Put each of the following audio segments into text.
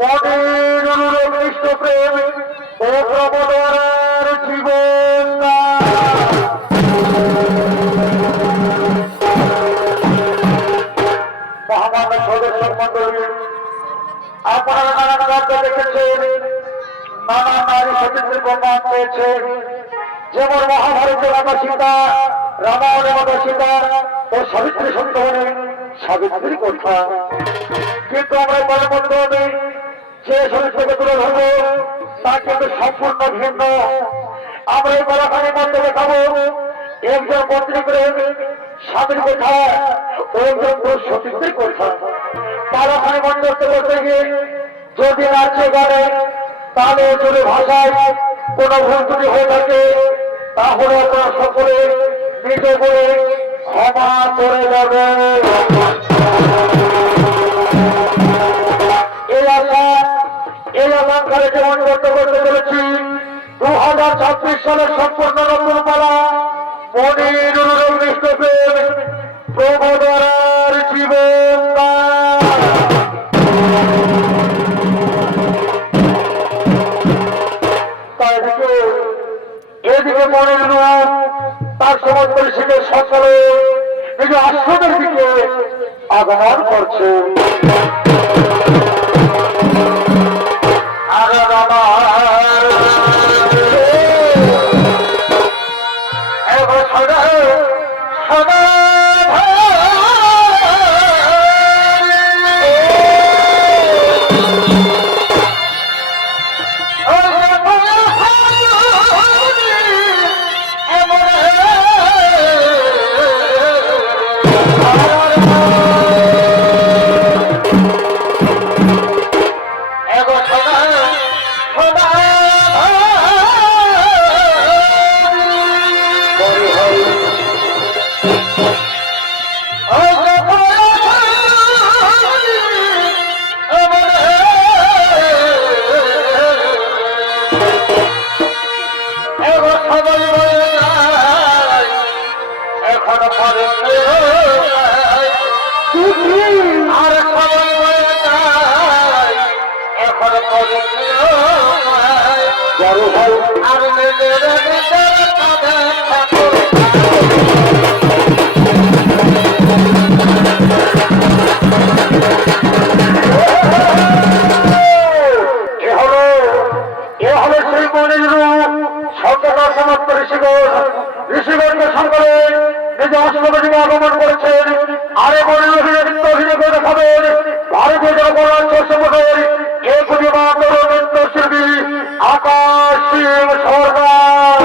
মনের অনুরোধ কৃষ্ণ প্রেম ও প্রবদার জীবন মহামান্য সদস্য মন্ডলী, আপনারা নানান রাজ্য দেখেছেন, নানা নারী সতীত্বের প্রমাণ পেয়েছেন। যেমন মহাভারতের মাতা সীতা, রামায়ণের মাতা সীতা ও সাবিত্রী সন্তানে সাবিত্রীর কথা। কিন্তু আমরা পরবর্তী যে চরিত্রকে তুলে ধরবো তা কিন্তু সম্পূর্ণ ভিন্ন। আমরা এই কলাখানির মধ্যে দেখাবো একজন মন্ত্রী করে স্বামীর কথা ও একজন সতীত্বের কথা। কলাখানি মন্ত্রী করতে গিয়ে যদি রাজ্যে গড়ে তাহলে যদি ভাষায় কোন ভুল ত্রুটি হয়ে থাকে তাহলে আপনারা সকলে নিজে করে ক্ষমা করে যাবে। এই অলঙ্কারে যেমন করতে চলেছি 2026 সালের সম্পূর্ণ নতুন পালা মনির প্রবোধরার জীবন। এদিকে মনির তার সমস্ত ঋষিদের সকলে নিজ আশ্রমের দিকে আগমন করছে। ঋষিগণকে সরকারে নিজ অষ্টমীকে আগমন করেছেন। আরে বলে অভিনয় করে দেখাবেন ভারতীয় জনগণের সম্মুখের এই প্রতিমান নৃত্য শিল্পী আকাশ সিং সরকার।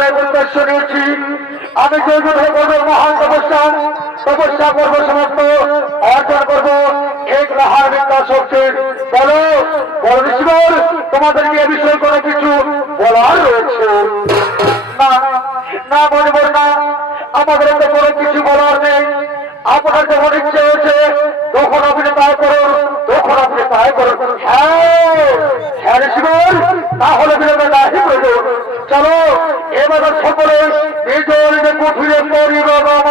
অনেক উদ্দেশ্য নিয়েছি। আমি যে করবো মহান তপস্যা করবো, সমস্ত অর্জন করবো এক মহান বিদ্যা শক্তির। বলো বলো ঋষিবর, তোমাদেরকে এ বিষয়ে কোনো কিছু বলার রয়েছে? না না বলব না, আমাদের তো কোনো কিছু বলার নেই। আপনার যখন ইচ্ছে হয়েছে তখন আপনি তাই করুন, তখন আপনি তাই করুন। হ্যাঁ ঋষিবর, তাহলে বিরোধে নাহি প্রয়োজন। চলো এবার সকলে নিজ নিজ কুঠিরে করিব নমঃ।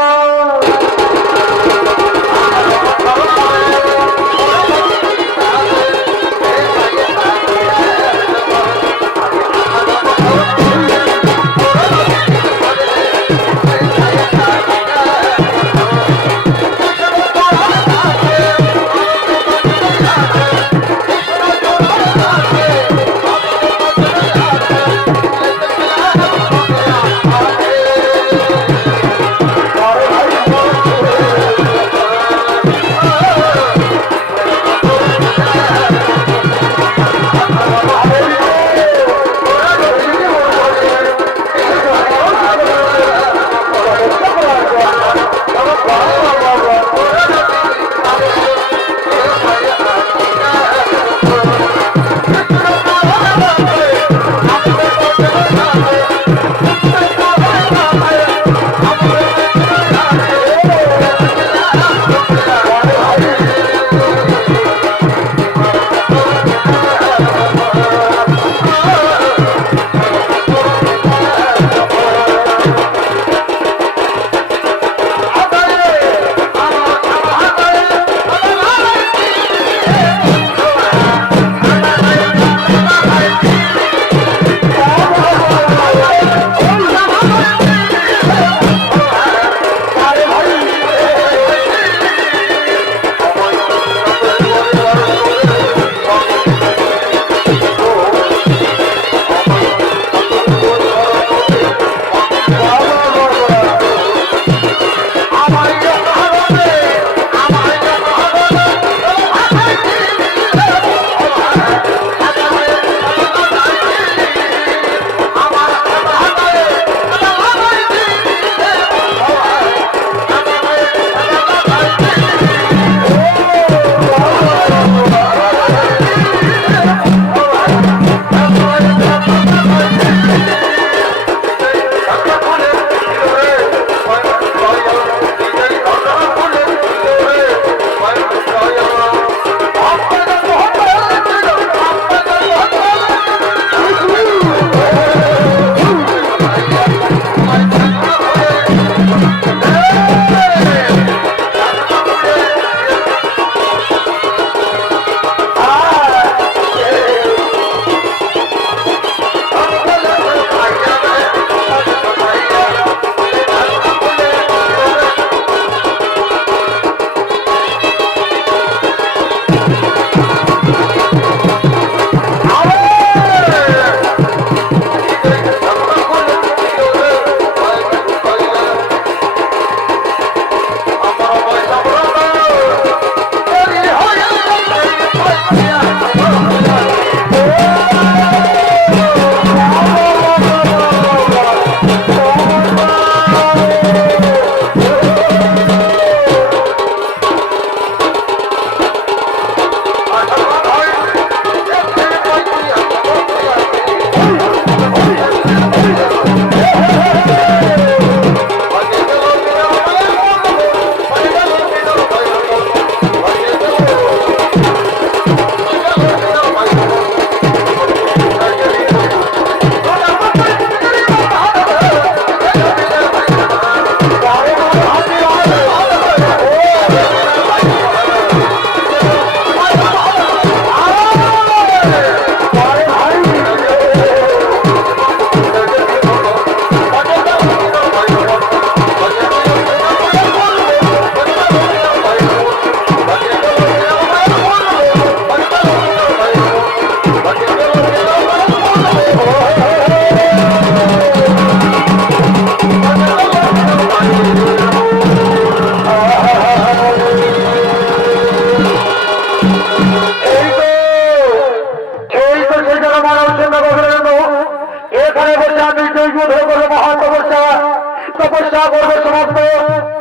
করবে সমাপ্ত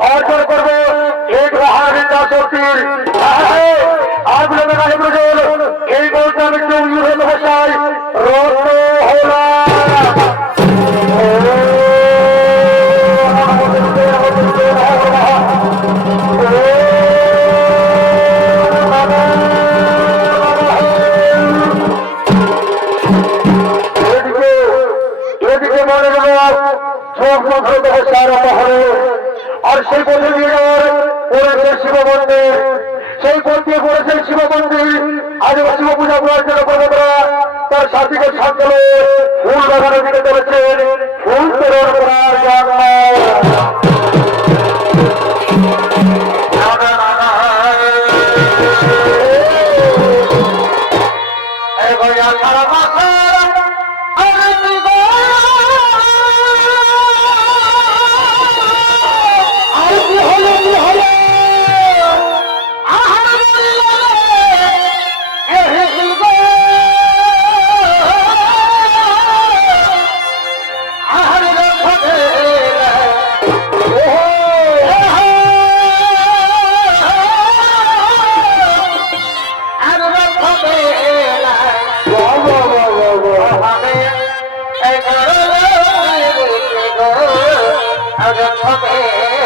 অর্জন করবে এক মহান বিদ্যা শক্তির আর বিলম্বে নাই প্রজল এই গৌতম একটু ইউরোপ বসায় রত হলা আর সেই পথে নিয়ে যাওয়ার করেছেন শিব মন্দির সেই পথ দিয়ে করেছেন শিব মন্দির আজ শিব পূজা করার জন্য পর্বতরা তার সাথীকে সাথে ফুল বাগানের দিকে চলেছেন ফুল প্রেরণ করার জন্য Yeah.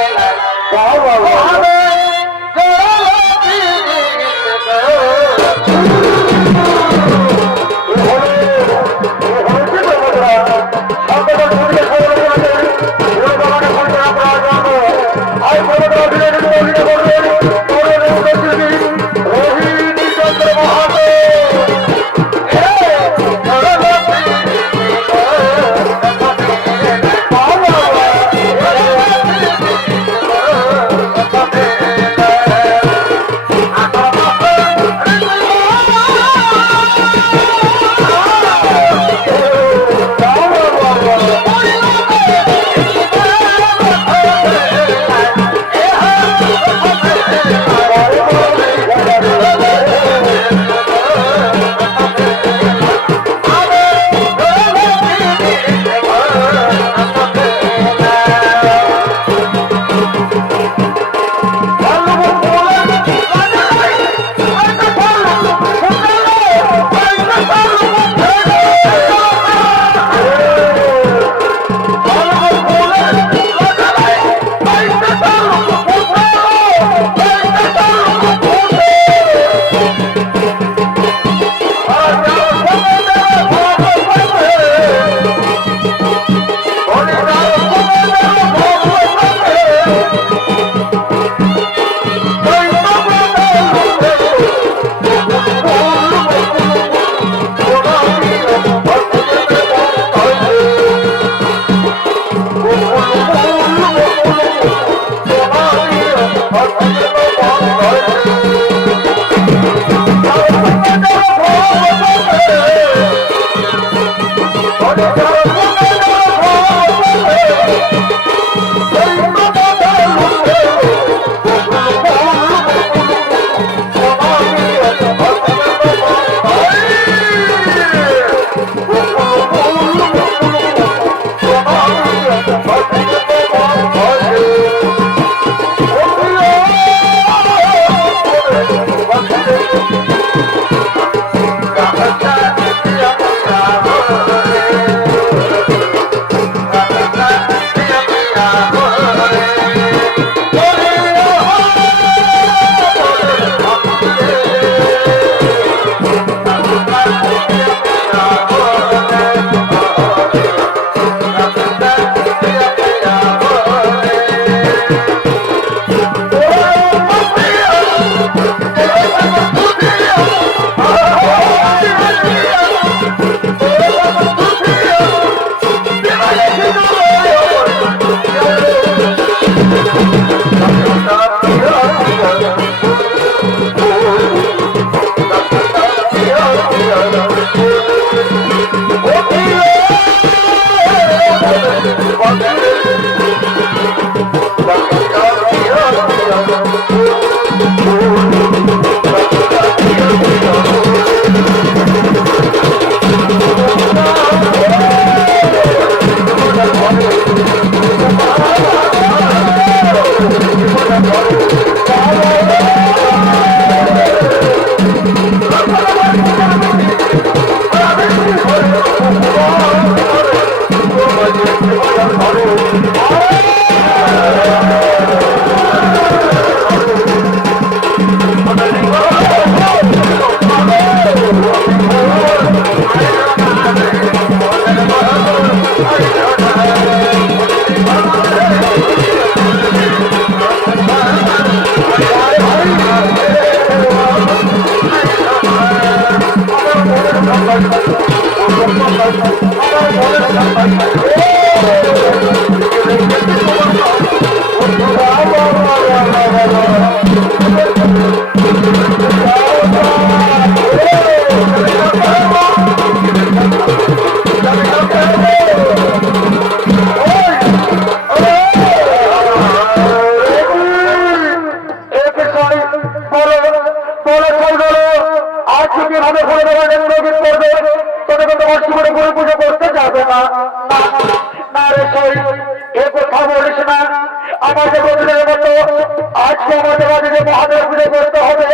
আজকে আমাদের মাঝে যে মহাদেব পুজো করতে হবে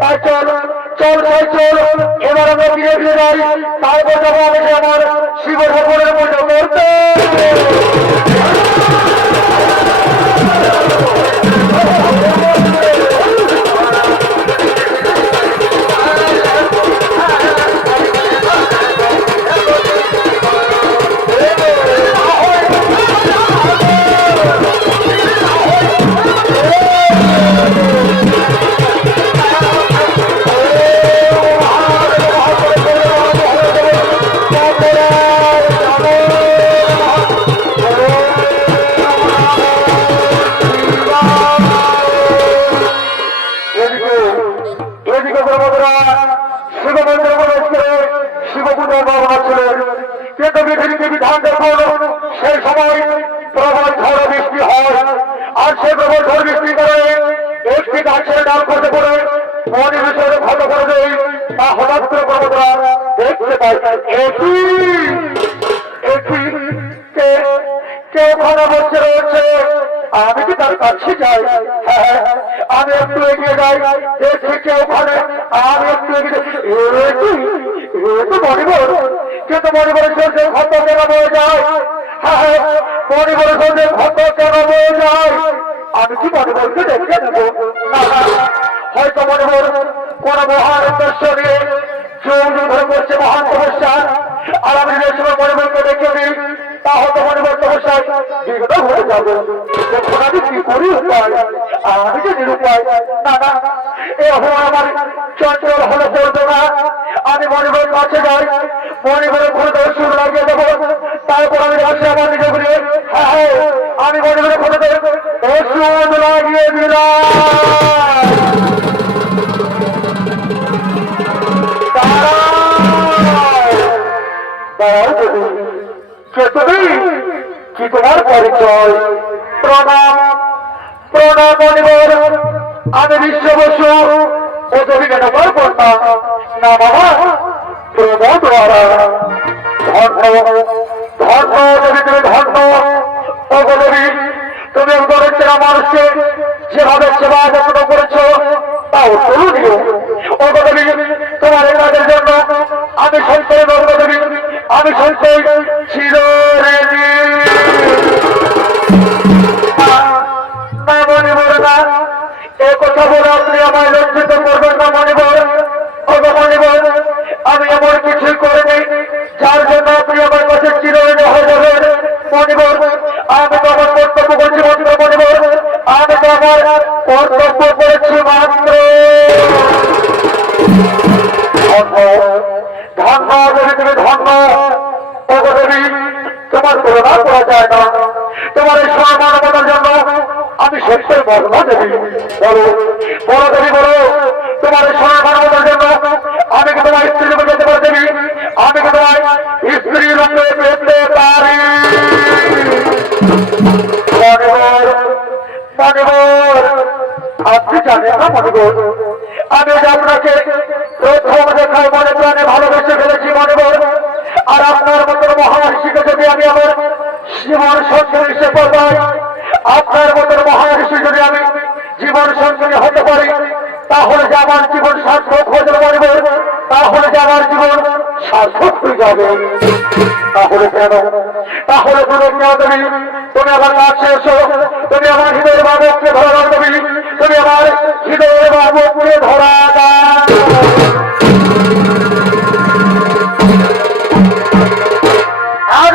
তাই চল চল তাই চল এবার আমরা ফিরে ফিরে যাই তারপর যাবো আমি আমার শিব ঠাকুরের পুজো করতে সেই সময় প্রবল ঝড় বৃষ্টি হয় আর সে প্রবল ঝড় বৃষ্টি করে একটি গাছের ডাল করতে পড়ে মনে বিষয়ে ভালো করে দেয় তা হঠাৎ করে প্রবতরা দেখতে পায় কেউ খানা বসে রয়েছে আমি কি তার কাছে যাই হ্যাঁ আমি একটু এগিয়ে যাই দেখছি কেউ ওখানে আমি একটু এগিয়ে মণিবর কিন্তু মণিবরের সঙ্গে ক্ষত কেন বয়ে যায় হ্যাঁ মণিবরের সঙ্গে ক্ষত কেন বয়ে যায় আমি কি মণিবরকে দেখে নেবো না হয়তো মণিবর কোন মহান উদ্দেশ্য নিয়ে যৌন করছে মহান সমস্যা আর আমি যে সময় মণিবরকে দেখে নিই তা হয়তো মণিবর সমস্যায় বিঘ্ন হয়ে যাবে তখন আমি কি করি উপায় আমি যে নিরুপায় না না এখন আমার চঞ্চল হলে চলবে না আমি মণিবরের কাছে যাই মণিবরের কোনো ওষুধ লাগিয়ে দেবো তারপর আমি আসে আমার নিজে ঘুরে হ্যাঁ হ্যাঁ আমি মণিবরের কোনো ওষুধ লাগিয়ে দিলাম কি তোমার পরিচয় প্রণাম প্রণাম মণিবর আমি বিশ্ব বসু ও দেবী কেন পারবো না বাবা প্রমোদ দ্বারা ধর্ম ধর্ম দেবী তুমি ধর্ম ও দেবী তুমি করেছেন মানুষকে যেভাবে সেবা যত্ন করেছো তা অতুলনীয় ও দেবী তোমার এই কাজের জন্য আমি সঞ্চয় করবো দেবী আমি সঞ্চয় ছিল না মণিবর না এ কথা বলে আপনি আমায় লজ্জিত করবেন না মণিবর ওগো মণিবর আমি এমন কিছুই করিনি যার জন্য আপনি আমার কাছে চিরঋণী হয়ে যাবেন মণিবর আমি তো আমার কর্তব্য করছি মাত্র মণিবর আমি তো আমার কর্তব্য করেছি মাত্র ধন্য দেবী তুমি ধন্য ওগো দেবী তোমার তুলনা করা যায় না তোমার এই সমানতার জন্য আমি সত্যের বর্ণনা দেবী বলো বড় দেবী বলো তোমার এই সমানতার জন্য আমি কি তোমার স্ত্রী রূপে যেতে পারি দেবী আমি কি তোমার স্ত্রী রূপে পেতে পারি মণিবর আপনি জানেন না মণিবর আমি যে আপনাকে প্রথম দেখায় মনে প্রাণে ভালোবেসে ফেলেছি মণিবর আর আপনার মতন মহাঋষিকে যদি আমি আমার জীবন সঙ্গে হিসেবে পাই আপনার মতন মহাঋষি যদি আমি জীবন সঙ্গে হতে পারি তাহলে যে আমার জীবন সার্থক হয়ে যাবে মণিবর তাহলে যে আমার জীবন সার্থক হয়ে যাবে তাহলে কেন তাহলে তুমি কেন দেবী তুমি আমার কাছে এসো তুমি আমার হৃদয়ের বাবককে ধরা দেবী তুমি আমার হৃদয়ের বাবককে ধরা আর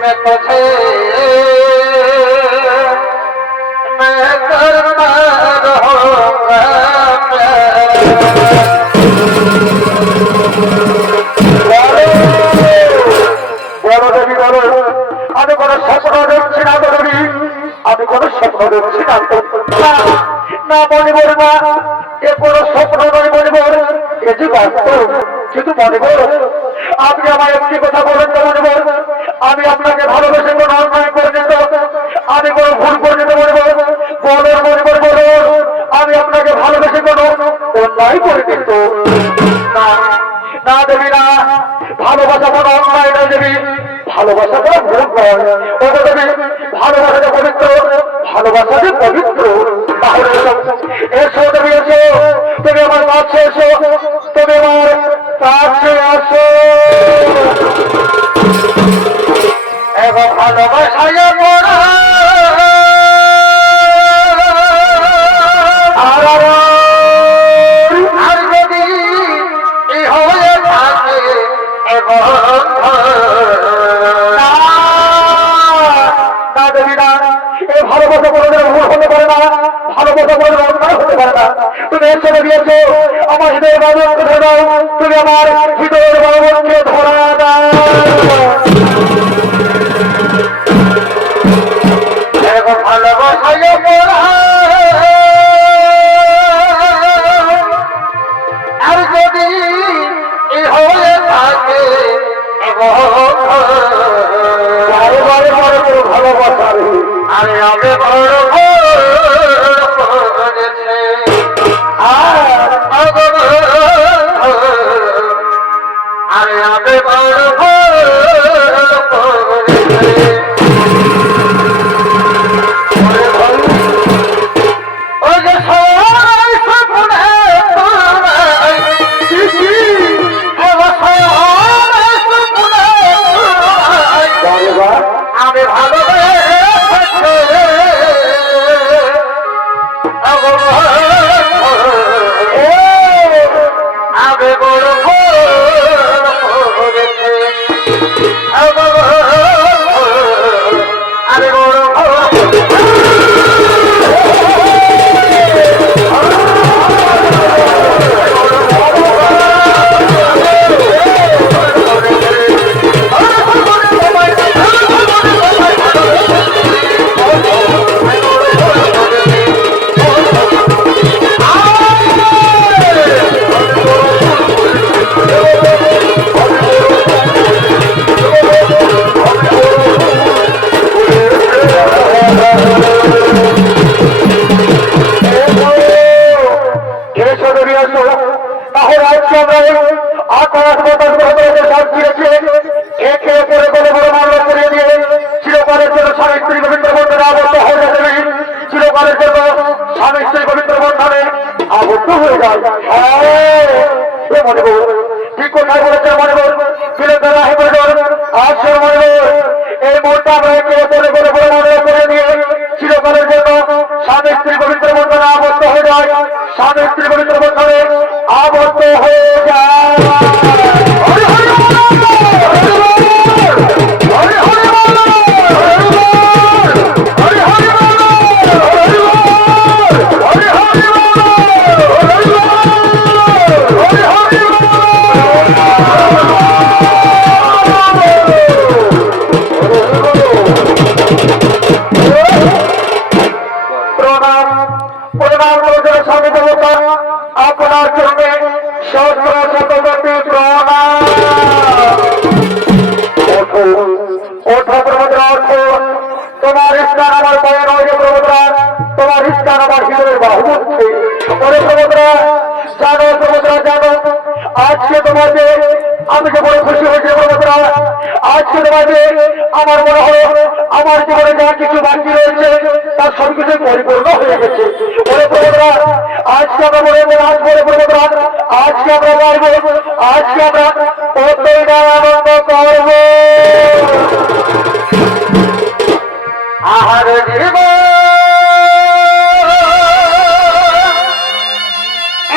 मैं तुझे मैं करता रहूंगा বড় দেবী বড় আমি কোনো স্বপ্ন দেখছি না দেবী আমি কোনো স্বপ্ন দেখছি না না মনে বল না এ কোনো স্বপ্ন নয় মনে বল এ যে বাস্তব কিন্তু মনে বল আপনি আমার একটি কথা বলেন তো মনে বল আমি আপনাকে ভালোবেসে কোনো অন্যায় করে দিত আমি কোনো ভুল করে দিতে মনে বল বলেন মনে বল বল আমি আপনাকে ভালোবেসে কোনো অন্যায় করে দিত না না দেবী না ভালোবাসা কোনো অন্যায় নয় দেবী ভালোবাসা কোনো ভুল নয় ও দেবী ভালোবাসা যে পবিত্র ভালোবাসা যে পবিত্র তাহলে এসো দেবী এসো তুমি আমার কাছে এসো তুমি আমার কাছে আসো এবং ভালোবাসায় মোরা আর যদি এই হয়ে থাকে এবং ভালোবাসা কোনোদিন ভুল হতে পারে না ভালোবাসা কোনোদিন অন্যায় হতে পারে না তুমি এসে দিয়েছো আমার হৃদয়ের বাবুকে ধরে দাও তুমি আমার হৃদয়ের বাবুকে ধরা দাও এখন ভালোবাসায় মোরা আর যদি এই হয়ে থাকে ভালোবাসা আরে আমি বড় করেছে আরে আমি বড় করেছে ওই যে সবাই স্বপ্নে আমি ভালো আমি বড় আমি বড় ঠিক কোথায় বলেছে মনে বল আজ মনে বল এই মুহূর্তে আমরা বলে বলে বলে মনে করে নিয়ে চিরকালের জন্য স্বামী স্ত্রী পবিত্র বন্ধনে আবদ্ধ হয়ে যায় স্বামী স্ত্রী পবিত্র বন্ধনে আবদ্ধ হয়ে যায় আপনার জন্য সহস্র শতপতি ওঠো প্রভুদ্রা ওঠো তোমার স্থান আমার পায়ে নয় যে প্রভুদ্রা তোমার স্থান আমার হৃদয়ের বাহু হচ্ছে ওরে প্রভুদ্রা জানো প্রভুদ্রা জানো আজকে তোমাকে আমি যে বড় খুশি হয়েছি প্রভুদ্রা আজকে তোমাকে আমার মনে হলো আমার জীবনে যা কিছু বাকি রয়েছে তার সবকিছু পরিপূর্ণ হয়ে গেছে ওরে প্রভুদ্রা আজকে আমরা মনে আজ বলে প্রভুদ্রা আজকে আমরা গাইব আজকে আমরা কতই না আনন্দ করব আহার জীবন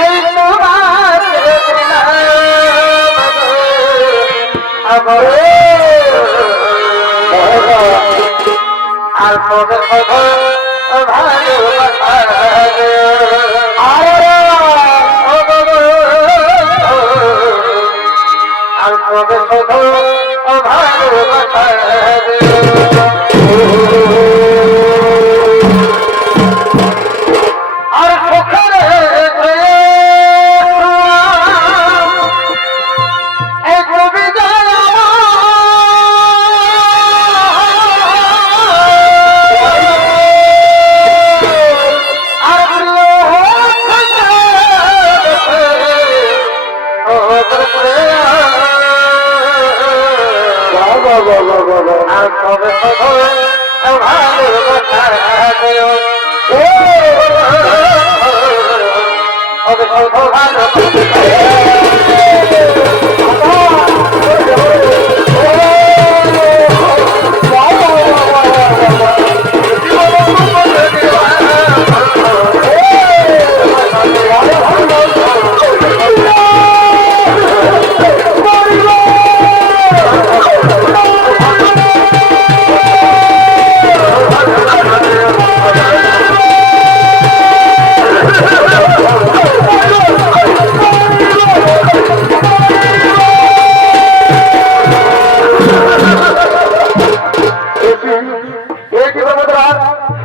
এই তোমাকে দিলাম আর তবে ভালোবাসা আর তবে ভালোবাসা আর সখরে এক কবিতা আর তবে ভালোবাসা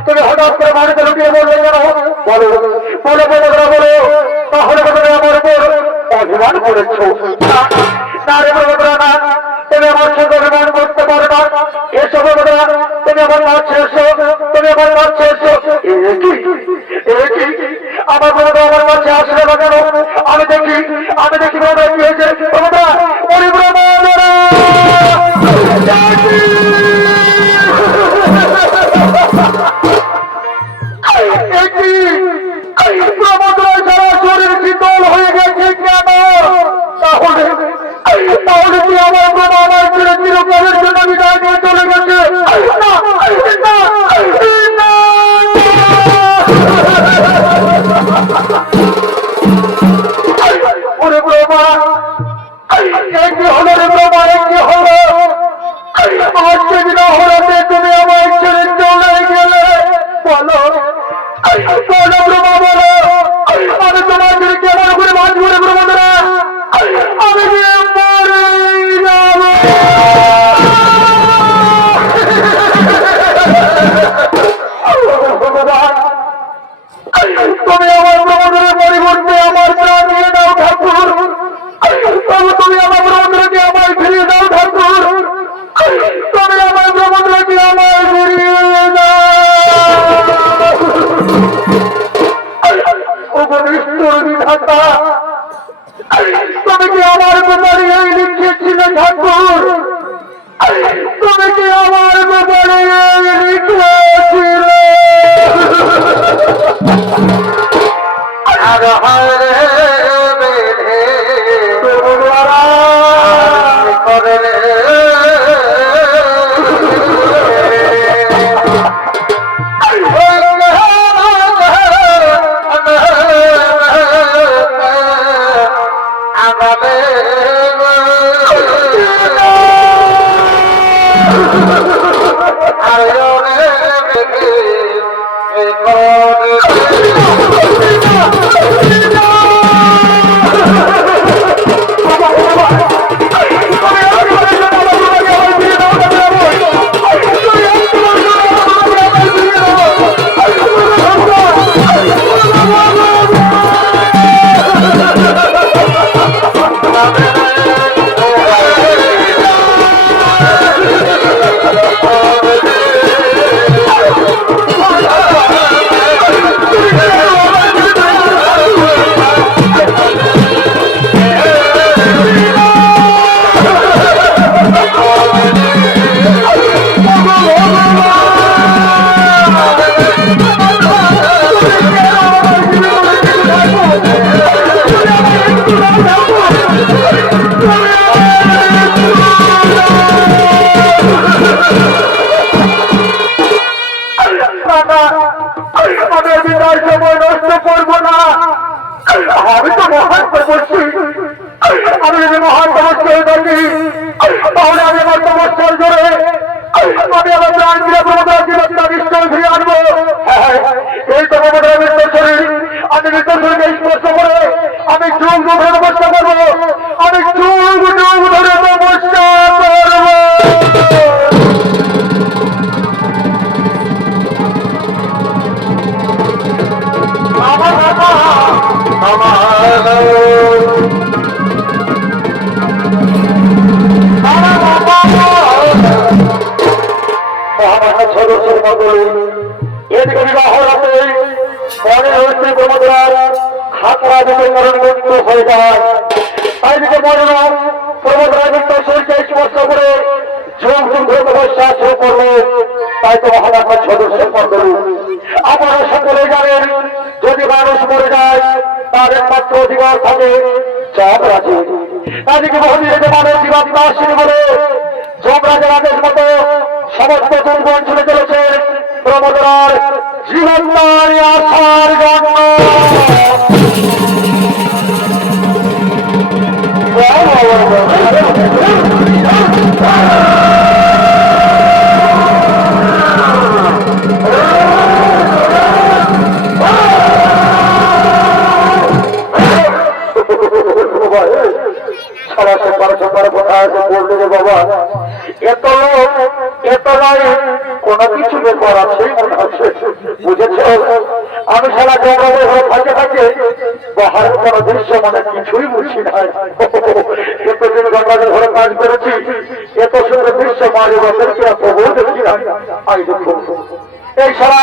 তুমি হঠাৎ করে বাড়িতে লুকিয়ে বললে কেন? বলো বলো বলো বলো, তাহলে তুমি আমার উপর অভিমান করেছ। না রে বড়রা, না, তুমি আমার সঙ্গে অভিমান করতে পারো না। এসো বড়রা, তুমি আমার কাছে এসো, তুমি আমার কাছে এসো। আমার বড়রা আমার কাছে আসলে না কেন? আমি দেখি বড়রা কি হয়েছে। বড়রা শরীর শীতল হয়ে গেছে কেন? তাহলে কি আমার বাবা আমার ছেলে চিরকালের জন্য বিদায় নিয়ে চলে গেছে? ওরে বাবা, কি হলো রে বাবা, কি হলো? আজকে দিন হরাতে তুমি আমার ছেড়ে চলে গেলে। বলো বলো বাবা, বলো আমি তোমার ছেড়ে কেমন করে বাঁচবো রে বাবা? আমি তুমি আমার প্রবন্ধের পরিবর্তে আমার প্রাণ নিয়ে দাও ঠাকুর। তুমি আমার প্রবন্ধকে আমায় ফিরিয়ে দাও ঠাকুর। তুমি আমার প্রবন্ধকে আমায় ফিরিয়ে দাও। তুমি কি আমার ব্যাপারে এই লিখেছিলে ঠাকুর? তুমি কি আমার ব্যাপারে এই লিখেছিলে? আমি তো মহান তপস্বী, আমি যদি মহান তপস্বী হয়ে থাকি তাহলে আমি আমার তপস্যার জোরে আমি আমার প্রাণ দিয়ে প্রমোদ আমি মৃত্যুকে স্পর্শ করে আমি যুগ ধরে নমস্কার করবো, আমি যুগ ধরে নমস্কার করবো। এদিকে বিবাহ রাতে মনে হচ্ছে প্রমোদরার হাতরা দুটো কারণবন্ধ হয়ে যায়। তাইদিকে মনে প্রমোদরা কিন্তু শরীরকে স্পর্শ করে যুগ ধরে তপস্যা শুরু করলো। তাই তো মহারাজের সদস্য মন্ডলী আপনারা সকলে জানেন, যদি মানুষ মরে যায় তার একমাত্র অধিকার থাকে যমরাজের। তাইদিকে মহাবীরের মানুষ জীবাত্মা আসেনি বলে যমরাজের আদেশ মতো সমস্ত দুর্বল চলে চলেছে প্রমোদরার জীবনদার আসার জন্য। বাবা এত লোক এত নয় কোন কিছু ব্যাপার আছে বুঝেছ? আমি সারা জঙ্গলের হয়ে থাকে থাকে বাহার কোন দৃশ্য মানে কিছুই বুঝি নাই। এতদিন জঙ্গলের ঘরে কাজ করেছি, এত সুন্দর দৃশ্য মাঝে বছর কি এত বউ দেখি নাই। আমি দেখুন এই সারা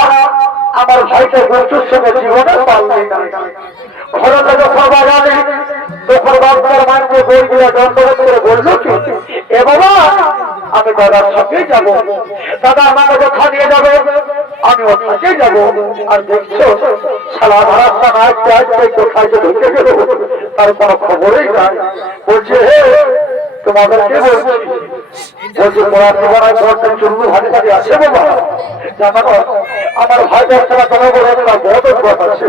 আমার ভাইকে বন্ধুর সঙ্গে জীবনে পাল্লাই না। ঘরে যখন বাজারে তখন বাচ্চার মানকে বই দিয়ে দণ্ডবোধ করে বললো কি, এ বাবা আমি দাদার সঙ্গে যাবো, দাদা আমাকে কোথা নিয়ে যাবে, আমি ওখানে যাবো। আর দেখছো সারা রাস্তা আসতে আসতে কোথায় যে ঢুকে গেল তার কোনো খবরই নাই। বলছে হে তোমাদেরকে বলছি, বলছি পড়াতে পড়ায় পড়তে চুল্লু হাতে কাছে আছে বাবা, জানো আমার ভাই বাচ্চারা তোমার বড় একটা বড় কথা আছে,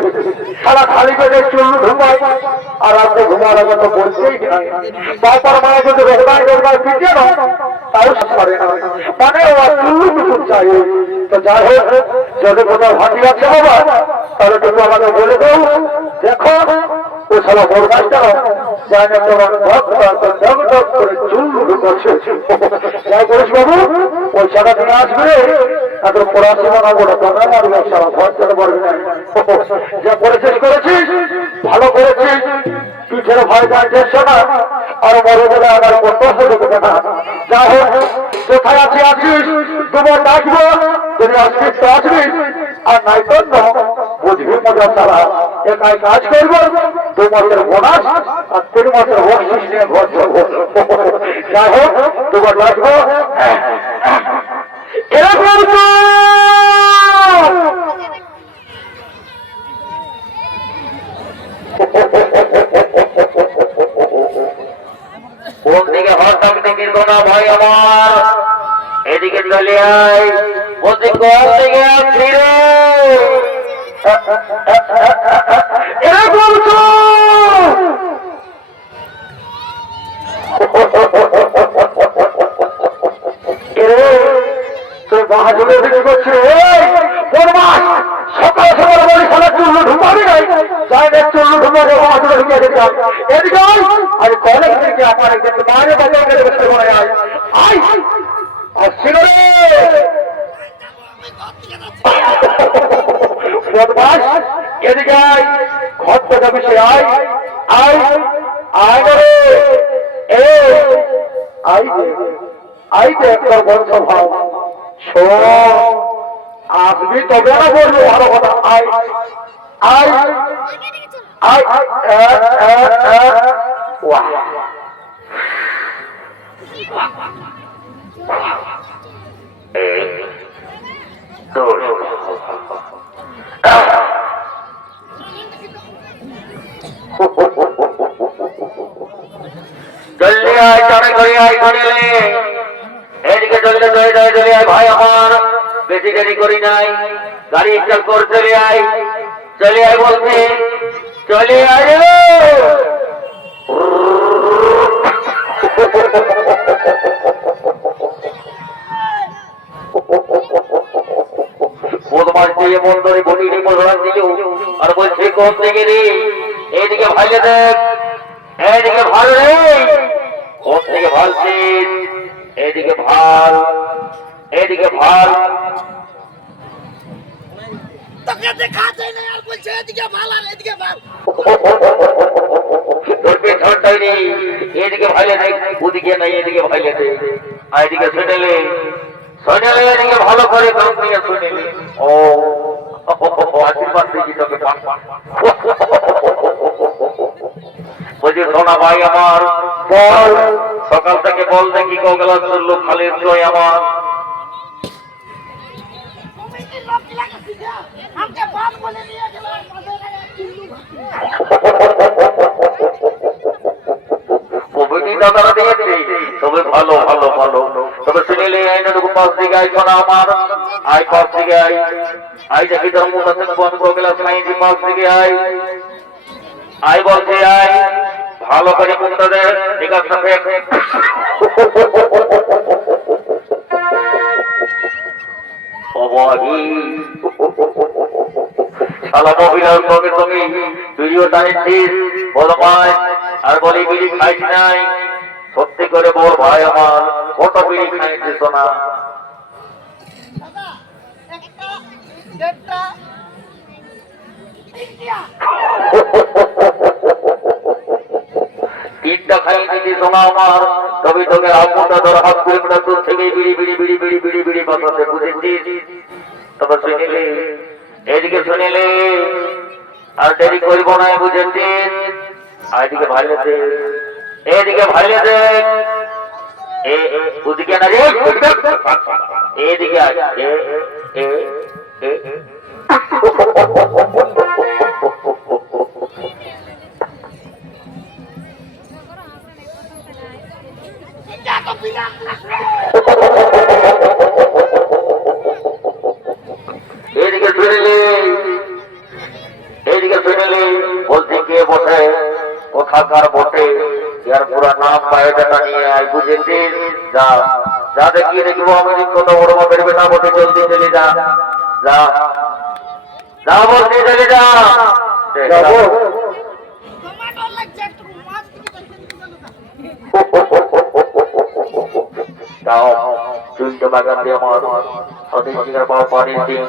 সারা খালি পেটে চুল্লু ঘুমায় আর রাতে ঘুমার আগে তো বলছেই নাই। বাবার মায়ের যদি রোগনায় রোগনায় পিটিয়ে না তাও পারে না, মানে ও চুল্লু টুকুর চাই। তো যাই হোক, যদি কোথাও হাতি আছে বাবা তাহলে তুমি আমাকে বলে দেও, দেখো ও সারা বড় গাছটা যাই না তোমার ডক করে চুল্লু ঢুকাচ্ছে। যাই করিস বাবু ওই টাকা নিয়ে আসবে, তাদের পড়াশোনা না বলে তোমরা মারবে সারা ঘর চলে পারবে না। যা করেছিস করেছিস, ভালো করেছিস, পিঠের ভয় যাইছিস না আর মরে গেলে আমার কর্তব্য দেবে না। যাই হোক, কোথায় আছি আছিস, তোমার ডাকবো, যদি আসবিস তো আসবিস, আর নাই তো বুঝবি মজা তারা একাই কাজ করবো, 2 মাসের বোনাস আর 3 মাসের বকশিস নিয়ে ঘর চলবো। যাই হোক, তোমার ডাকবো এরকম কোন দিকে হঠাৎ দিকে গোনা ভাই আমার এদিকে চলে আয়, বলছি কোন দিকে আসছি রে এরকম বাহাদুরের দিকে করছে সকাল সকাল বলি সারা চুল্লু ঢুকাবি নাই, যাই না চুল্লু ঢুকাবে বাহাদুরে ঢুকিয়ে দিতাম। এদিকে আমি কলেজ থেকে আমার মায়ের বাজার গেলে বসে মনে আয় আয় আসছিল রে বদমাস, এদিকে আয় ঘর থেকে বসে আয় আয় আয় রে এ আই আই দেখ তোর বংশ ভাব আসবি তবে না বলবো ভালো কথা। আয় আয় আয় জলদি আয় চড়ে করে আয় করে এদিকে চলতে চলে চলে চলে আয় ভাই আমার, বেশি দেরি করি নাই, গাড়ি স্টার্ট করে চলে আয় বলতে চলে আয়। বদমাস দিয়ে বন্দরে বটিটি প্রধান দিল আর বলছে কোন দিকে রে এইদিকে ভাইলে দেখ এইদিকে ভাল রে কোন দিকে ভালছিস এইদিকে ভাল এইদিকে ভাল তোকে দেখা যায় না আর বলছে এদিকে ভাল আর এদিকে ভাল তোরকে ঝড়টাই নেই এদিকে ভাইলে দেখ ওদিকে নাই এদিকে ভাইলে দেখ আর এদিকে শুনেলে শুনেলে এদিকে ভালো করে কাম নিয়ে শুনেলে ও আশীর্বাদ দিয়েছি তোকে বলছি সোনা ভাই আমার বল সকাল থেকে বল দেখি কগলা চললো খালের জয় আমার কমিটির লোক লাগাছি আমাকে বাল বলে নিয়ে গেল মাথায় লাগা কিল্লু কমিটি দাদারা দিয়েছে তবে ভালো ভালো ভালো তবে শুনিলে আইনটুকু পাশ দিকে আই শোনা আমার আই পাশ দিকে আই দেখি তোর মুখ আছে বন্ধ কগলা নাই যে পাশ দিকে আই বলছে আই ভালো করে মুখটা দে দিঘার সাথে শালা মহিলার সঙ্গে সঙ্গে তুইও টানিছিস বদমাই আর বলি বিড়ি খাইছ নাই সত্যি করে বল ভাই আমার কত বিড়ি খাইছিস না দাদা একটা দেড়টা তিনটা তিনটা খাইয়ে দিতি শোনা আমার তবে তোকে আপনার ধর হাত কিলোমিটার দূর থেকে বিড়ি বিড়ি বিড়ি বিড়ি বিড়ি বিড়ি বাজাতে বুঝেছিস তবে শুনিলে এদিকে শুনিলে আর দেরি করবো না বুঝেছিস এদিকে ভাইলে দে এদিকে ভাইলে দে ওদিকে না রে এদিকে আয় এটা তো বিনা এদিকে শুনিলে বলছি কে বসে কোথাকার বটে ইয়ার পুরা নাম বায়োডাটা নিয়ে আয় বুঝেছিস যা যা দেখিয়ে দেখবো আমি কত বড় মাপের বেটা বটে জলদি চলে যা যা যা বলছি চলে যা যাবো টমেটো লাগছে একটু মাছ থেকে দেখে গেল যাও চুইটা বাগান দিয়ে আমার অনেক জায়গার পাওয়া পানি দিয়ে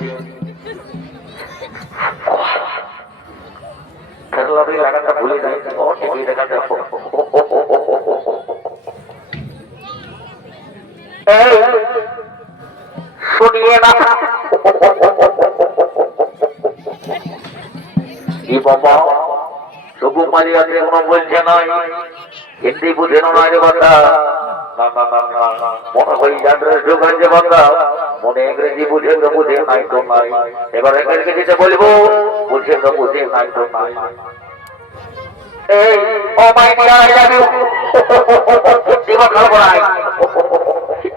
খেলার লাগাটা ভুলে যাই অনেক দেখা দেখো শুনিয়ে না কি বাবা সবু মারি আছে কোনো বলছে নাই হিন্দি বুঝে না যে কথা মনে হয় ঢোকার যে কথা মনে ইংরেজি বুঝে তো বুঝে নাই তো নাই এবার ইংরেজিতে বলবো বুঝে তো বুঝে নাই তো নাই এই oh my dear I love you দিবা খাবো নাই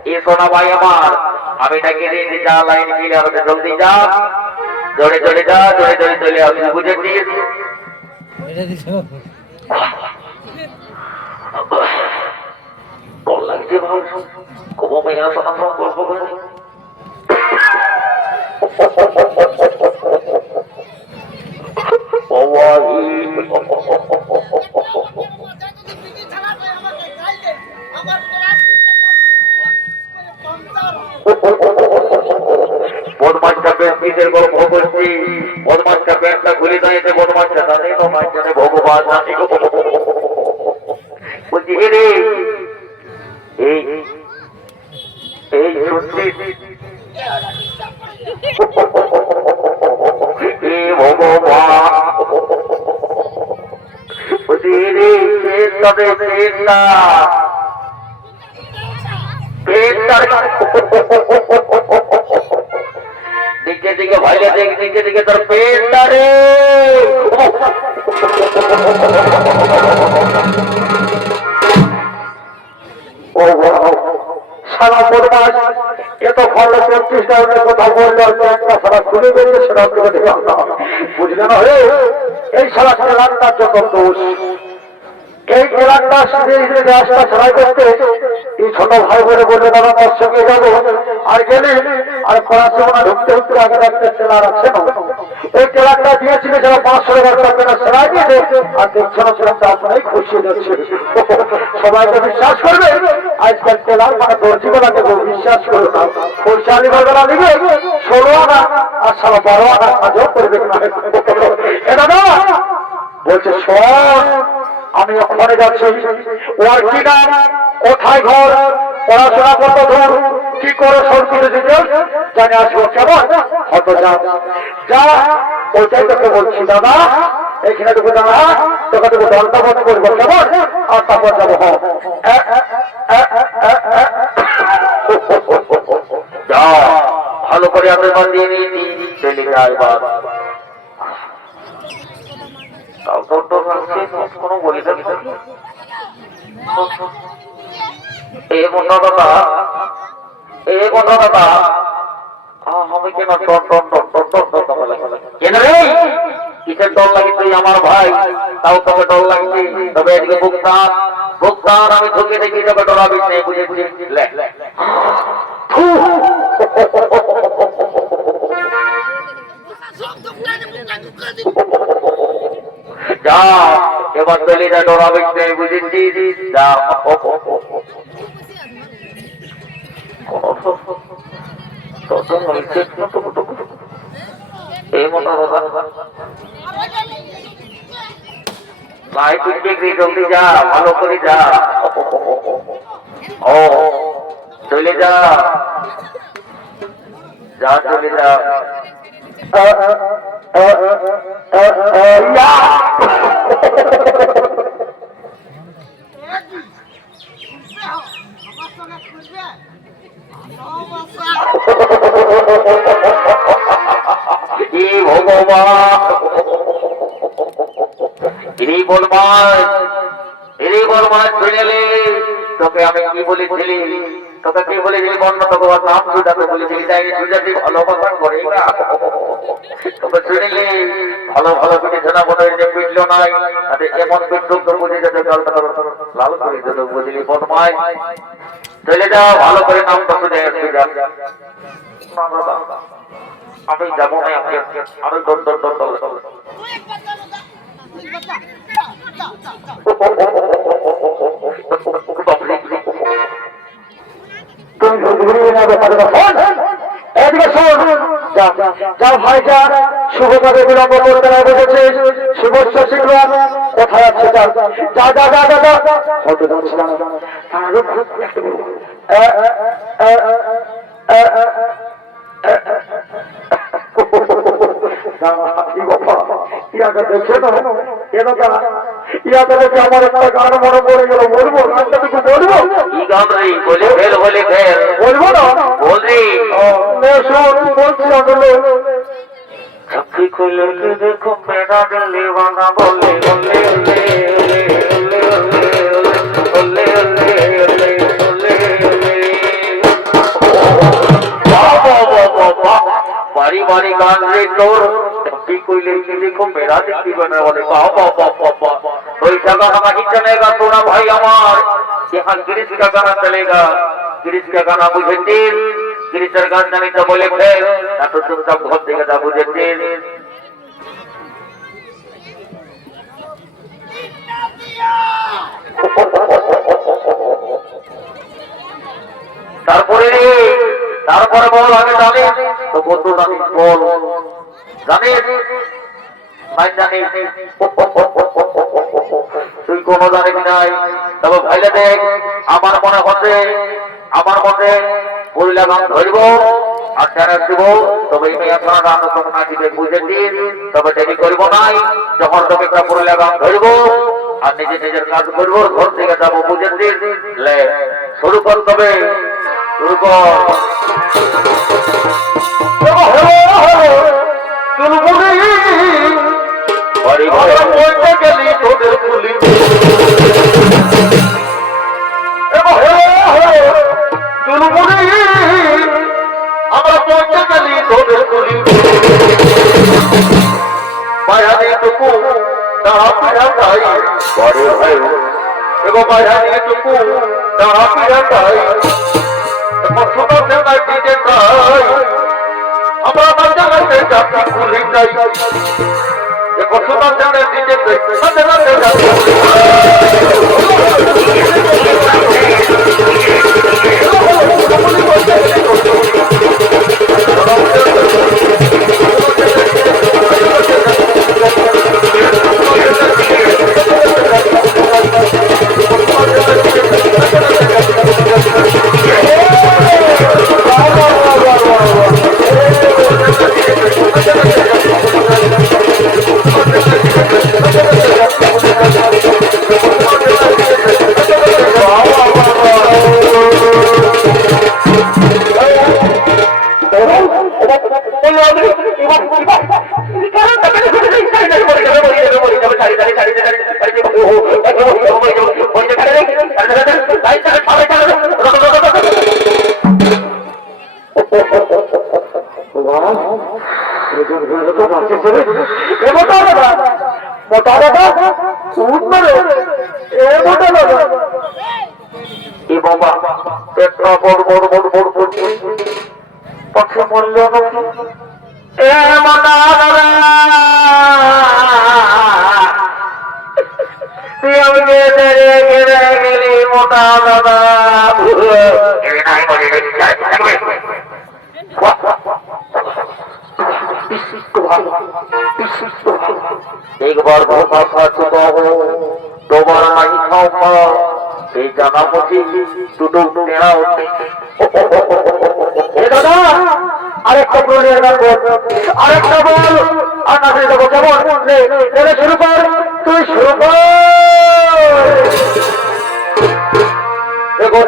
এ সোনা ভাই আমার আমি তাকে দিয়েছি যা লাইন ক্লিয়ার হতে জলদি যা জোরে জোরে যা জোরে জোরে চলে আসবি বুঝেছিস কল লাগছে ভালো কবো মেয়ে শোনা গল্প করে ও বদমাসটা পেটের গল্প করছি বদমাসটা পেটটা খুলে দাঁড়িয়েছে বদমাসটা জানে তো মার জানে ভগবান জানে বলছি রে এই এই সত্যি ভগবান বলছি রে পেট তবে পেটটা পেটটা নিচে দিকে ভাইলে দেখ নিচে দিকে তোর পেটটা রে সারা বদমাস এত ভালো 34 টাকা কথা বললো একটা সারা খুলে বেরিয়ে সেটা বুঝলে না হে এই সারা সারা রান্নার যত দোষ এই ট্রেলারটা গ্যাসটা ছড়াই করতে এই ছোট ভাই বলে বললে দাদা তার সঙ্গে যাবো আর গেলে আর পড়াশোনা ঢুকতে ঢুকতে আগে একটা ট্রেলার আছে না এই ট্রেলারটা দিয়েছিল যারা 500 টাকা ছড়াই দিয়েছে আর দেখছো না সেরকম আপনারাই খুশি যাচ্ছে সবাইকে বিশ্বাস করবে আজকাল ট্রেলার মানে দর্জিগুলাকে বিশ্বাস করবে না পয়সা নিবার বেলা দিবে 16 আনা আর 12 আনা কাজও করবে না এটা না বলছে শোন আমি ওখানে যাচ্ছি ওর কি নাম কোথায় ঘর পড়াশোনা কত দূর কি করে সরকারি ডিটেলস জানে আসবো কেমন হয়তো যা ওইটাই তোকে বলছি দাদা এখানে তোকে দাদা তোকে তোকে দলটা বন্ধ করবো কেমন আর তারপর যাবো যা ভালো করে আমি বাঁধিয়ে নিয়েছি চলে যায় এবার কোনো বলি থাকি এ বন্ধা দাদা আমি কেন কেন রে কিসের ডর লাগে তুই আমার ভাই তাও তোকে ডর লাগছে তবে এদিকে ভুগতান আমি ঢুকে দেখি তোকে ডরাবিস নেই বুঝেছি যা এবার চলে যা ডরাবিস নেই বুঝেছি যা ভাই তুই দেখবি জলদি যা ভালো করে যা ও চলে যা যা চলে যা তোকে আমি কি বলেছিলি তোকে কি বলেছিলি বন্য তোকে নাম সুজাতে বলেছিলি তাই সুজাতি ভালোবাসা করে তোকে শুনিলি ভালো ভালো বিবেচনা মনে যে পিটলো নাই এমন বিদ্রুপ বুঝে যেতে জলটা লাল করে দিল বুঝলি বদমাই চলে যাও ভালো করে নাম তো শুনে আমি যাবো না আরো দর দর দর দর শুভ কাজে বিলম্ব করতে না বসেছে শুভস্য শীঘ্র কোথায় আছে যা যা যা যা যা হয়তো যাচ্ছিলাম ইয়াকে দেখে না ইয়াকে দেখে আমার একটা গান মনে পড়ে গেল বলবো গানটা তুমি বলবো কি গান রে বলে ফেল বলবো না বলছি বলছি আসলে চোখে খুলে দেখো মেরা গলে বানা বলে বলে বাড়ি বাড়ি গান রে তোর চোখে খুলে দেখো মেরা দেখি বানা বলে বাবা বাবা ওই জায়গা नहीं चलेगा थोड़ा भाई हमार यहाँ गिरीश का गाना चलेगा गिरीश का गाना बुझे तीर गिरीशर गान जानी तो बोले फिर ना तो तुम सब बहुत देगा था बुझे तीर তারপরে বল আমি জানি তো বন্ধু জানি বল জানিস নাই জানিস তুই কোনো জানিবি নাই তবে ভাইলে দেখ আমার মনে বলিলা গান ধরব আর চ্যানেল দিব তবে এই আপনারা গান না দিবে বুঝে দিন তবে দেরি করবো নাই যখন তোকে একটা বলিলা গান ধরব আর নিজের কাজ করবো ঘর থেকে যাবো বুঝে দিন শুরু কর তবে শুরু কর বাড়ি ঘরে বলতে গেলি তোদের পুলি আমরা বলতে গেলি তোদের পুলি পায়ানি টুকু দাঁড়া পিড়া খাই বড় ভাই বাইরে টুকু তারা ফিরে পাই কষ্ট দেয় দিতে চাই আমরা মাঝে মাঝে যাত্রী খুলে যাই কষ্ট দেয় দিতে চাই মাঝে মাঝে যাত্রী মোটা দাদা একবার ভোটা খাচ্ছ তোমার নাই খাওয়া এই জানা পথে দুটো নেড়া দাদা আরেকটা আরেকটা বল আর না দেবো কেমন শুরু কর তুই শুরু কর দেখো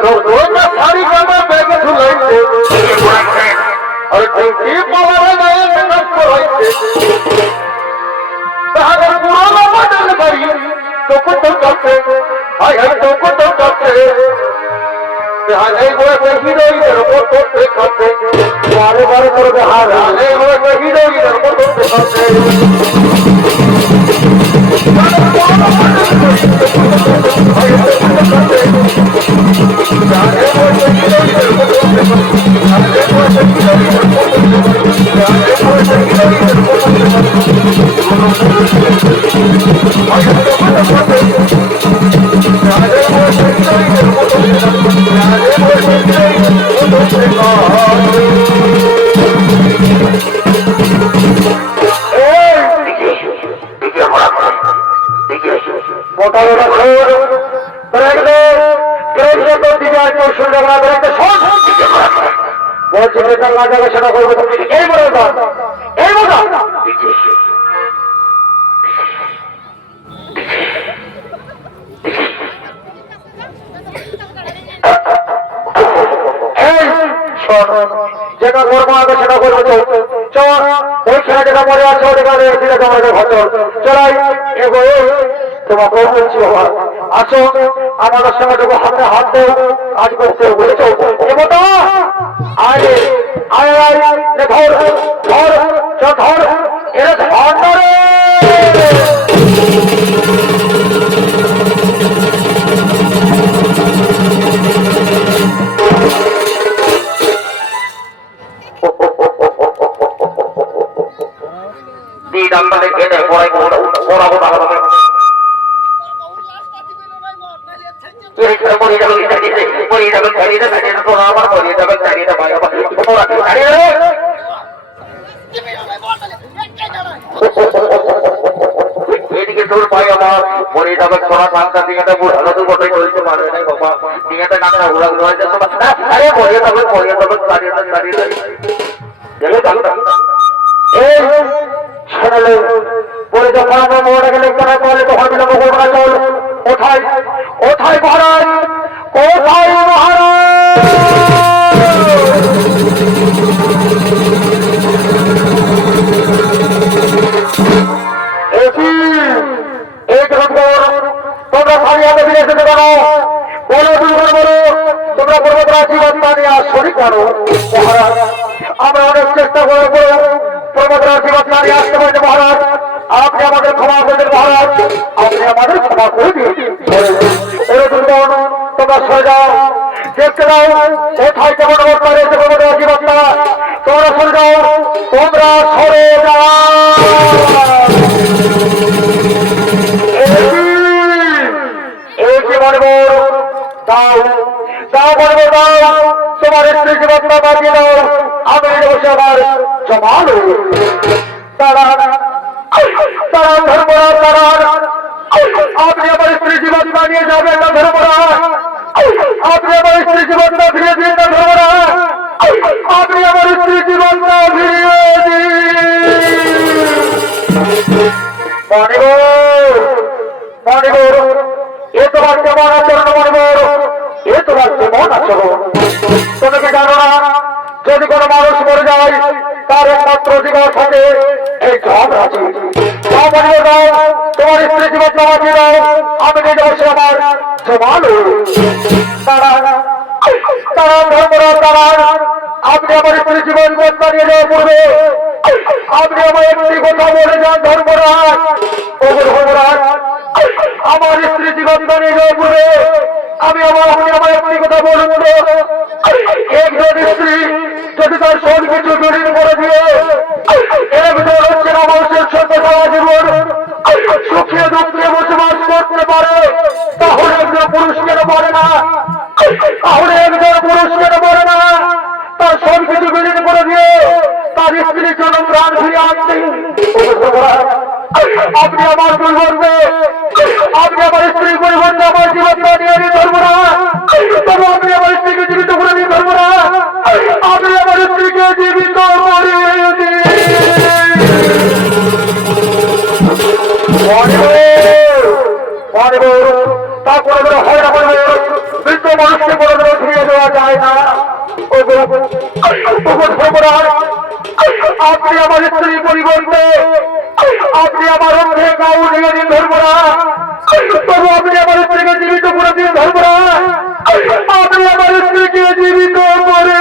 শাড়ি কামা ব্যাগে ঝুলাইছে আর ঠিক পাওয়ারে গায়ে মেকআপ করাইছে তাহাদের পুরোনো মডেল গাড়ি তোকে তো কাছে হাই হাই তোকে তো কাছে তাহাদের বয়সে হিরোইনের মতো দেখাচ্ছে বারে বারে করবে হার এই বয়সে হিরোইনের মতো দেখাচ্ছে সেটা করবো এই বলে এই বলে যেটা করবো আগে সেটা করবো চল ওই ছেলে যেটা মরে আছে ওটা আমাদের ঘর চলাই এগো তোমাকে বলছি বাবা আসো আমাদের সঙ্গে টুকু হাতে হাত দেও কাজ করতে বলেছ এমতো আয় আয় আয় ধর ধর ধর এরা ধর ধরে এদিকে তোর ভাই আমার মরে যাবে সোনা সংসার দিকে বুড়ালো তো বটে চলতে পারবে না বাবা দিকে কাঁদা উড়া উড়া যেত আরে মরে যাবে দাঁড়িয়ে গেলে এই শোনালে বলে যখন আমরা মোড়ে গেলে বলে তখন দিল মোড়া চল কোথায় কোথায় মহারাজ কোথায় মহারাজ তোমরা সারিয়াতে ফিরে এসেতে পারো বলো বলো তোমরা পর্বতের আশীর্বাদ মানে আর শরীর করো মহারাজ আমরা অনেক চেষ্টা করবো পর্বতের আশীর্বাদ মানে আসতে পারি মহারাজ আপনি আমাদের ক্ষমা করবেন মহারাজ আপনি আমাদের ক্ষমা করে দিন শুনুন, তোমরা সরে যাও, দেখতে দাও কোথায় কেমন অবস্থা রয়েছে প্রমোদের জীবনটা। তোমরা সরে যাও, তোমরা সরে যাও। এই কি বলবো, দাও দাও বলবো, দাও তোমার স্ত্রী জীবনটা বাঁচিয়ে দাও। আমি বসে আবার জমালো তারা তারা ধর্মরাজ, তারা আপনি আমার স্ত্রী জীবন বানিয়ে যাবেন না ধর্মরাজ, আপনি আমার স্ত্রী জীবনটা ফিরিয়ে দিন না ধর্মরাজ, আপনি আমার স্ত্রী জীবনটা ফিরিয়ে দিন। এ তোমার কেমন আচরণ মণিবর, এ তোমার কেমন আচরণ? তুমি কি জানো না, যদি কোনো মানুষ মরে যায় তার একমাত্র জীবন থাকে এই যমরাজি। তোমার স্ত্রী জীবন বাঁচিয়ে দাও, আমি নিজে বসে আমার জমালো তারা তারা ধর্মরাজ, তারা আপনি আমার স্ত্রী জীবন বাঁচিয়ে দেওয়া পূর্বে আপনি আমার একটি কথা বলে যান ধর্মরাজ। ও ধর্মরাজ, আমার স্ত্রী জীবন বানিয়ে দেওয়া পূর্বে আপনি আমার একটি কথা বলুন তো, একজন স্ত্রী যদি তার সব কিছু বিলীন করে দিয়ে এর ভিতরে হচ্ছে না মানুষের সঙ্গে সারা জীবন সুখে দুঃখে বসবাস করতে পারে, তাহলে একজন পুরুষ কেন পারে না? তাহলে একজন পুরুষ কেন পারে না তার সব কিছু বিলীন করে দিয়ে তার স্ত্রীর জন্য প্রাণ ফিরিয়ে আনতে? আপনি আমার পরিবর্তে, আপনি আমার স্ত্রীর পরিবর্তে আমার জীবনটা নিয়ে নিয়ে ধরবো না, তবু আপনি আমার স্ত্রীকে জীবিত করে দিয়ে ধরবো না, আপনি আমার স্ত্রীকে জীবিত করে তারপরে হয় না বলবে বৃদ্ধ মানুষকে কোনোদিনও ফিরিয়ে দেওয়া যায় না। আপনি আমার স্ত্রী পরিবর্তে আপনি আমার অর্থে গাও নিয়ে দিন ধরবো না, তবু আপনি আমার স্ত্রীকে জীবিত করে দিন ধরবো না, আপনি আমার স্ত্রীকে জীবিত করে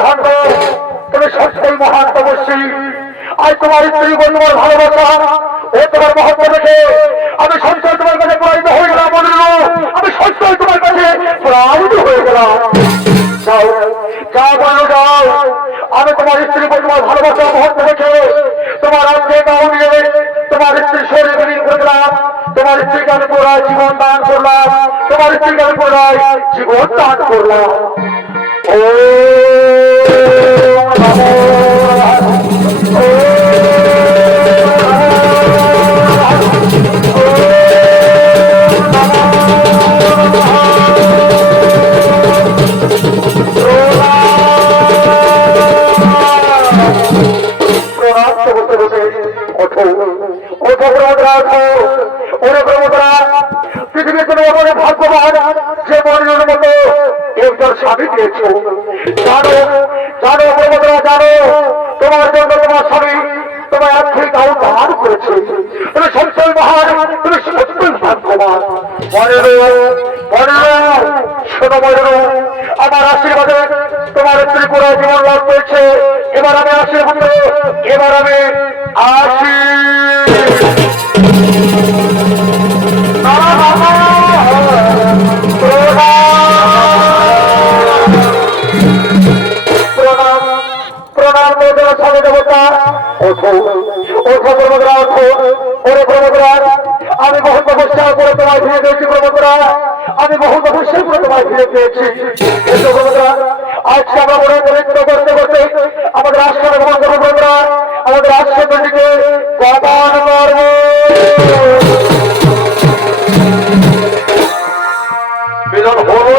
ধন্য। তুমি সত্যই মহান তপস্বী। আজ তোমার স্ত্রী বল তোমার ভালোবাসা ও তোমার মহত্ব দেখে আমি সত্যই তোমার কাছে প্রয়াহিত হয়ে গেলাম। আমি সত্যই তোমার কাছে প্রাণিত হয়ে গেলাম। যাও যাও বলো যাও, আমি তোমার স্ত্রী বল তোমার ভালোবাসা মহত্ব দেখে তোমার আজকে গাও নিয়ে তোমার স্ত্রীর শরীরে বিলীন করলাম, তোমার স্ত্রীকে আমি পুরায় জীবন দান করলাম, তোমার স্ত্রীকে আমি পুরায় জীবন দান করলাম। ও পৃথিবীর কোন ভাগ্যবান যে মনের মতো একজন স্বামী পেয়েছো। জানো জানো প্রমোদরা, জানো তোমার জন্য তোমার স্বামী তোমার আর্থিক আরো দান করেছে। তুমি সত্যই মহান, তুমি সত্যই ভাগ্যবান। শোনো মনেরো, আমার আশীর্বাদে তোমার স্ত্রী পুরো জীবন লাভ করেছে। এবার আমি আশীর্বাদ, এবার আমি আসি। আমি বহু তপস্যা করে তোমায় ফিরে পেয়েছি প্রমোদরা, আমি বহু তপস্যা করে তোমায় ফিরে পেয়েছি। আজকে আমরা মনে পবিত্র করতে করতে আমাদের আশ্রমে ভ্রমণ করবো প্রমোদরা, আমাদের আশ্রমের দিকে গমন করব। মিলন হলো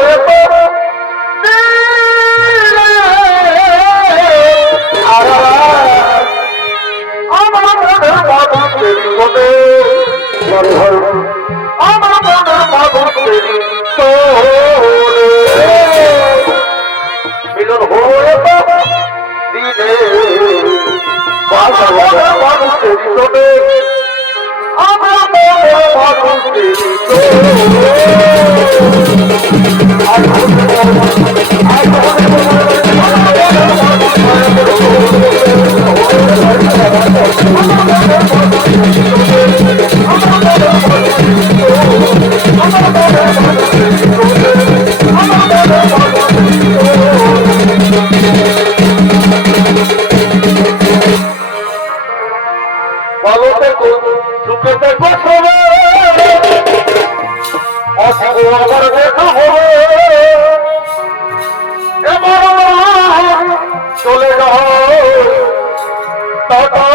মিলন হয়ে দিনে আমরা আবার দেখা হবে এবার চলে যাও tata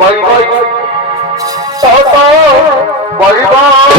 bye bye tata bye bye